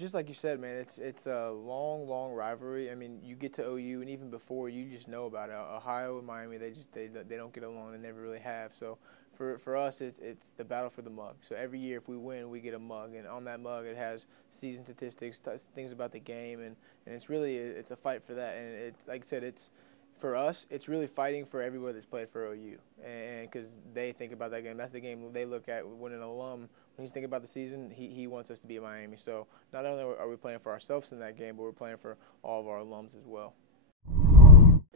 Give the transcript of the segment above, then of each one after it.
just like you said, man. It's a long rivalry. I mean, you get to OU, and even before, you just know about it. Ohio and Miami, they don't get along. They never really have. So for us, it's the battle for the mug. So every year, if we win, we get a mug, and on that mug, it has season statistics, things about the game, and it's a fight for that. And it's like I said, it's for us, it's really fighting for everybody that's played for OU, and because they think about that game. That's the game they look at when an alum, when he's thinking about the season, he wants us to be at Miami. So not only are we playing for ourselves in that game, but we're playing for all of our alums as well.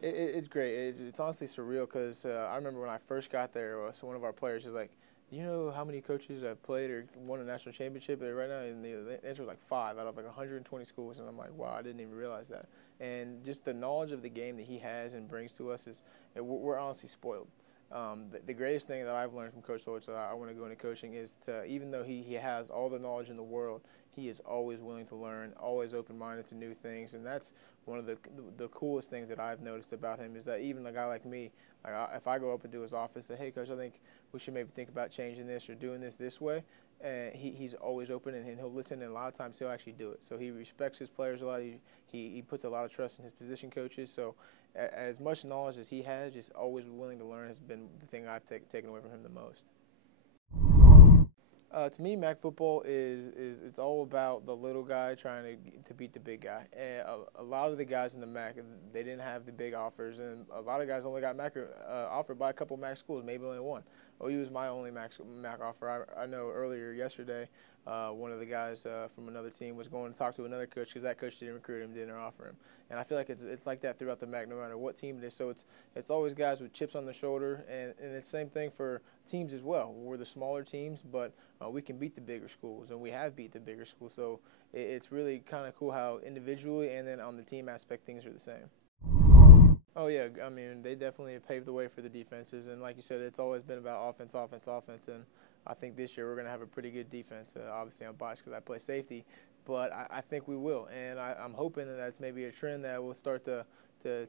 It's great. It's honestly surreal because I remember when I first got there, so one of our players was like, "You know how many coaches have played or won a national championship right now?" And the answer was like 5 out of like 120 schools. And I'm like, wow, I didn't even realize that. And just the knowledge of the game that he has and brings to us we're honestly spoiled. The greatest thing that I've learned from Coach Solich that I want to go into coaching is to, even though he has all the knowledge in the world, he is always willing to learn, always open-minded to new things, and that's one of the coolest things that I've noticed about him is that even a guy like me, if I go up into his office and say, "Hey, Coach, I think we should maybe think about changing this or doing this way," and he's always open and he'll listen, and a lot of times he'll actually do it. So he respects his players a lot. He puts a lot of trust in his position coaches. So as much knowledge as he has, just always willing to learn has been the thing I've taken away from him the most. To me, MAC football is it's all about the little guy trying to beat the big guy. And a lot of the guys in the MAC, they didn't have the big offers, and a lot of guys only got MAC offered by a couple MAC schools, maybe only one. OU was my only MAC offer. I know earlier yesterday, one of the guys from another team was going to talk to another coach because that coach didn't recruit him, didn't offer him. And I feel like it's like that throughout the MAC, no matter what team it is. So it's always guys with chips on the shoulder, and it's the same thing for teams as well. We're the smaller teams, but we can beat the bigger schools, and we have beat the bigger schools. So it's really kind of cool how individually and then on the team aspect things are the same. Oh, yeah. I mean, they definitely have paved the way for the defenses. And like you said, it's always been about offense. And I think this year we're going to have a pretty good defense. Obviously, I'm biased because I play safety. But I think we will. And I'm hoping that that's maybe a trend that will start to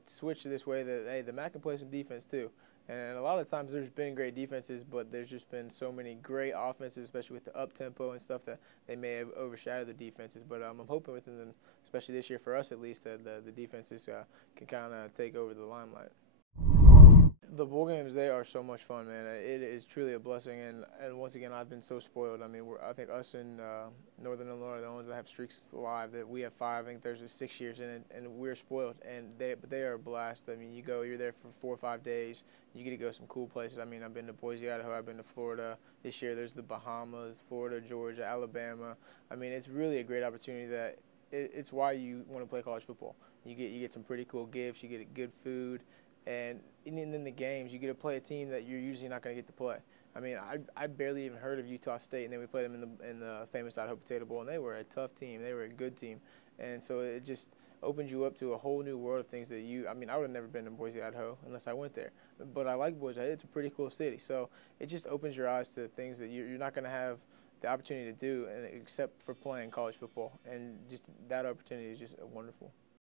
switch this way that, hey, the MAC can play some defense too. And a lot of times there's been great defenses, but there's just been so many great offenses, especially with the up-tempo and stuff, that they may have overshadowed the defenses. But I'm hoping within them, especially this year for us at least, that the defenses can kind of take over the limelight. The bowl games, they are so much fun, man. It is truly a blessing, and once again, I've been so spoiled. I mean, I think us in Northern Illinois are the ones that have streaks alive. That we have 5. I think there's 6 years in it, and we're spoiled. And they are a blast. I mean, you're there for 4 or 5 days. You get to go some cool places. I mean, I've been to Boise, Idaho. I've been to Florida. This year, there's the Bahamas, Florida, Georgia, Alabama. I mean, it's really a great opportunity that it's why you want to play college football. You get some pretty cool gifts. You get good food. And in the games, you get to play a team that you're usually not going to get to play. I mean, I barely even heard of Utah State, and then we played them in the famous Idaho Potato Bowl, and they were a tough team. They were a good team. And so it just opens you up to a whole new world of things that I mean, I would have never been to Boise, Idaho unless I went there. But I like Boise. It's a pretty cool city. So it just opens your eyes to things that you're not going to have the opportunity to do except for playing college football. And just that opportunity is just wonderful.